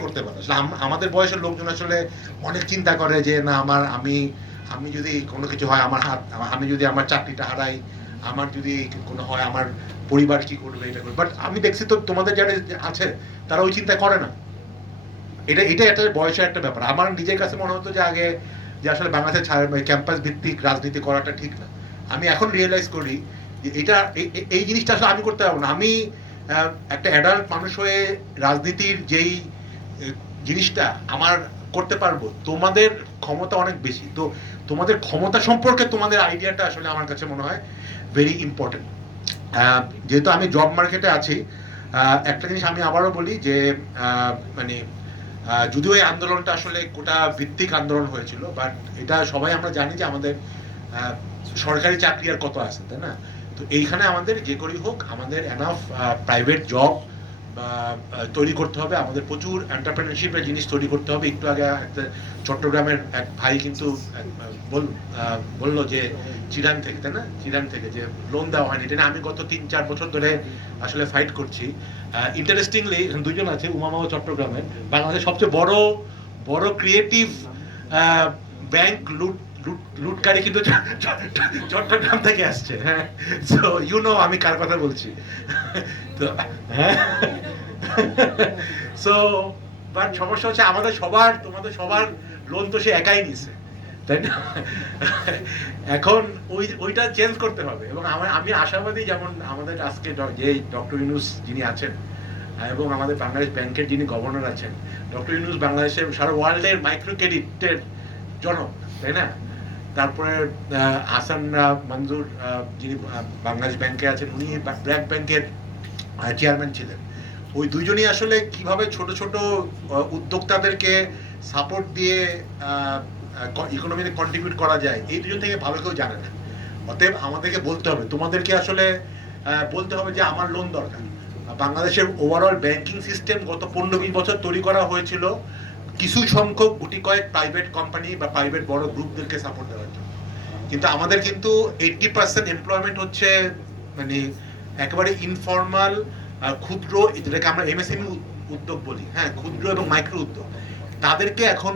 করতে পারে। আমাদের বয়সের লোকজন আসলে অনেক চিন্তা করে যে, না, আমার আমি আমি যদি কোনো কিছু হয়, আমার হাত, আমি যদি আমার চাকরিটা হারাই, আমার যদি কোনো হয়, আমার পরিবার কি করবে, এটা করবে। বাট আমি দেখছি তো তোমাদের যারা আছে, তারা ওই চিন্তা করে না। এটা এটা একটা বয়সের একটা ব্যাপার। আমার নিজের কাছে মনে হতো যে, আগে যে আসলে বাংলাদেশের ক্যাম্পাস ভিত্তিক রাজনীতি করাটা ঠিক না। আমি এখন রিয়েলাইজ করি যে, এটা এই- জিনিসটা আসলে আমি করতে পারব না। আমি একটা অ্যাডাল্ট মানুষ হয়ে রাজনীতির যেই জিনিসটা আমার করতে পারব, তোমাদের ক্ষমতা অনেক বেশি। তো তোমাদের ক্ষমতা সম্পর্কে তোমাদের আইডিয়াটা আসলে আমার কাছে মনে হয় ভেরি ইম্পর্টেন্ট যেহেতু আমি জব মার্কেটে আছি একটা জিনিস আমি আবারও বলি যে মানে যদিও এই আন্দোলনটা আসলে গোটা ভিত্তিক আন্দোলন হয়েছিল বাট এটা সবাই আমরা জানি যে আমাদের সরকারি চাকরি আর কত আছে, তাই না? তো এইখানে আমাদের যে করেই হোক, আমাদের এনাফ প্রাইভেট জব তৈরি করতে হবে। আমাদের প্রচুর এন্টারপ্রেনারশিপের জিনিস তৈরি করতে হবে। একটু আগে চট্টগ্রামের এক ভাই কিন্তু বলল যে চিরাং থেকে, তাই না? চিরাং থেকে যে লোন দেওয়া হয়নি। এটা আমি গত তিন, চার বছর ধরে আসলে ফাইট করছি। ইন্টারেস্টিংলি দুজন আছে উমামাও চট্টগ্রামের। বাংলাদেশের সবচেয়ে বড় বড় ক্রিয়েটিভ ব্যাংক লুট লুট, লুটকারী কিন্তু চট্টগ্রাম থেকে আসছে। হ্যাঁ। সো ইউ নো আমি কার কথা বলছি। তো হ্যাঁ। সো বাট সমস্যা হচ্ছে আমাদের সবার, তোমাদের সবার লোন তো সে একাই নিছে, তাই না? এখন ওই, ওইটা চেঞ্জ করতে হবে। এবং আমার, আমি আশাবাদী যেমন আমাদের আজকে যে ডক্টর ইউনুস যিনি আছেন, এবং আমাদের বাংলাদেশ ব্যাংকের যিনি গভর্নর আছেন, ডক্টর ইউনুস বাংলাদেশের সারা ওয়ার্ল্ডের মাইক্রো ক্রেডিটের জনক, তাই না? তারপরে হাসান মঞ্জুর যিনি বাংলাদেশ ব্যাংকে আছেন, উনি বা- ব্র্যাক ব্যাংকের চেয়ারম্যান ছিলেন। ওই দুইজনই আসলে কীভাবে ছোট ছোট উদ্যোক্তাদেরকে সাপোর্ট দিয়ে ইকোনমিতে কন্ট্রিবিউট করা যায়, এই দুজন থেকে ভালো কেউ জানে না। অতএব আমাদেরকে বলতে হবে, তোমাদেরকে আসলে বলতে হবে যে আমার লোন দরকার। বাংলাদেশের ওভারঅল ব্যাংকিং সিস্টেম গত পনেরো বিশ বছর তৈরি করা হয়েছিল, কিছু সংখ্যক গুটি কয়েক প্রাইভেট কোম্পানি বা প্রাইভেট বড় গ্রুপদেরকে সাপোর্ট দেওয়ার জন্য। কিন্তু আমাদের কিন্তু এইটটি পার্সেন্ট এমপ্লয়মেন্ট হচ্ছে মানে একেবারে ইনফর্মাল ক্ষুদ্র, যেটাকে আমরা এমএসএমই উদ্যোগ বলি হ্যাঁ ক্ষুদ্র এবং মাইক্রো উদ্যোগ, তাদেরকে এখন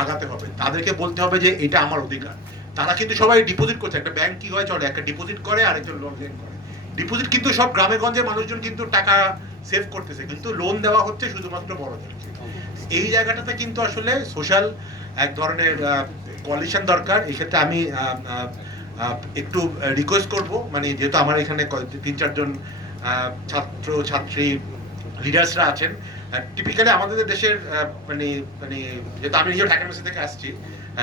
আগাতে হবে। তাদেরকে বলতে হবে যে, এটা আমার অধিকার। তারা কিন্তু সবাই ডিপোজিট করছে। একটা ব্যাংক কি হয়, চলে, একটা ডিপোজিট করে, আরেকজন লোন লেন করে। ডিপোজিট কিন্তু সব গ্রামে গঞ্জে মানুষজন কিন্তু টাকা সেভ করতেছে, কিন্তু লোন দেওয়া হচ্ছে শুধুমাত্র বড়দেরকে এই জায়গাটাতে কিন্তু আসলে সোশ্যাল এক ধরনের কোয়ালিশন দরকার। এক্ষেত্রে আমি একটু রিকোয়েস্ট করব। মানে যেহেতু আমার এখানে তিন, চারজন ছাত্র, ছাত্রী লিডার্সরা আছেন। টিপিক্যালি আমাদের দেশের মানে মানে যেহেতু আমি নিজেও ঢাকা থেকে আসছি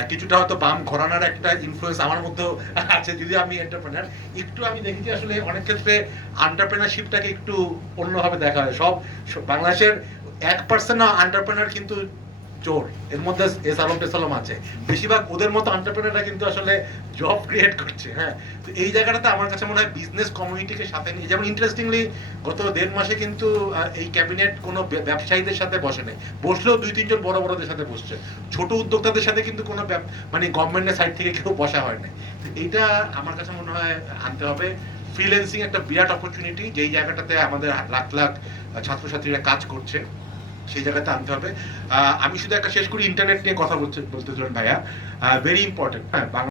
কিছুটা হয়তো বাম ঘরানার একটা ইনফ্লুয়েন্স আমার মধ্যে আছে যদি আমি এন্টারপ্রেনার একটু আমি দেখেছি আসলে অনেক ক্ষেত্রে আন্টারপ্রেনারশিপটাকে একটু অন্যভাবে দেখা হয়। সব, সব- বাংলাদেশের এক পার্সেন্ট আন্টারপ্রেনার কিন্তু চোর। এর মধ্যে এসালম টেসালম আছে। বেশিরভাগ ওদের মতো আন্টারপ্রেনাররা কিন্তু আসলে জব ক্রিয়েট করছে হ্যাঁ। তো এই জায়গাটাতে আমার কাছে মনে হয় বিজনেস কমিউনিটিকে সাথে নিয়ে যেমন ইন্টারেস্টিংলি গত দেড় মাসে কিন্তু এই ক্যাবিনেট কোনো ব্যবসায়ীদের সাথে বসে নেই। বসলেও দুই, তিনজন বড় বড়দের সাথে বসছে। ছোট উদ্যোক্তাদের সাথে কিন্তু কোনো মানে গভর্নমেন্টের সাইড থেকে কেউ বসা হয় না এইটা আমার কাছে মনে হয় আনতে হবে। ফ্রিল্যান্সিং একটা বিরাট অপরচুনিটি যেই জায়গাটাতে আমাদের লাখ লাখ ছাত্রছাত্রীরা কাজ করছে। সেই জায়গাতে আনতে হবে। আমি শুধু একটা শেষ করি ইন্টারনেট নিয়ে কথা বলতে বলতেছিলেন ভাইয়া। ভেরি ইম্পর্টেন্ট হ্যাঁ